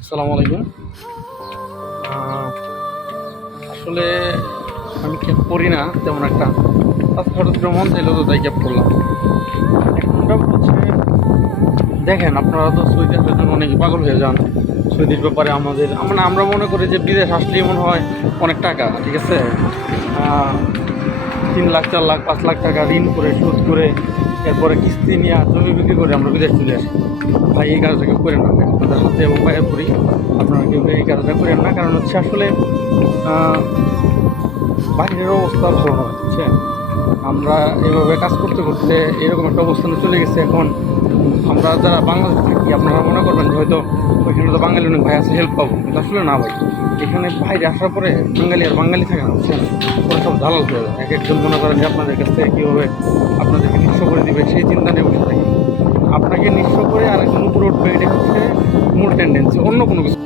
আসসালামু আলাইকুম। আহ, আসলে আমি ক্যাব করি না তেমন একটা, আজকে হঠাৎ করে মন চাইলো তো তাই ক্যাব করলাম। এখনটা হচ্ছে, দেখেন আপনারা তো সৌদি আরবের জন্য অনেক পাগল হয়ে যান। সৌদির ব্যাপারে আমাদের মানে আমরা মনে করি যে বিদেশ আসলেই মনে হয় অনেক টাকা, ঠিক আছে। 3 লাখ 4 লাখ 5 লাখ টাকা ঋণ করে শোধ করে এরপরে কিস্তি নিয়ে জমি বিক্রি করে আমরা বিদেশ চলে আসি। ভাই এই কাজটা কেউ করেন না, ভাই আপনাদের হাতে এবং পায়ে পড়ি, আপনারা কেউ এই কাজটা করেন না। কারণ হচ্ছে আসলে আহ, বাইরের অবস্থা ভালো নয়, বুঝছেন। আমরা এভাবে কাজ করতে করতে এরকম একটা অবস্থানে চলে গেছে এখন। আমরা যারা বাংলাদেশে থাকি আপনারা মনে করবেন যে হয়তো ওইখানে তো বাঙালি অনেক ভাই আছে, হেল্প পাবো, কিন্তু আসলে না ভাই। এখানে বাইরে আসার পরে বাঙালি আর বাঙালি থাকে না, বুঝছেন। ওরা সব দালাল হয়ে যায়। এক একজন মনে করেন যে আপনাদের কাছ থেকে কীভাবে আপনাদেরকে নিঃস্ব করে দিবে সেই চিন্তা নিয়ে বসে থাকে। আপনাকে নিঃস্ব করে আরেকজন উপরে উঠবে, এটা হচ্ছে মূল টেন্ডেন্সি, অন্য কোনো কিছু।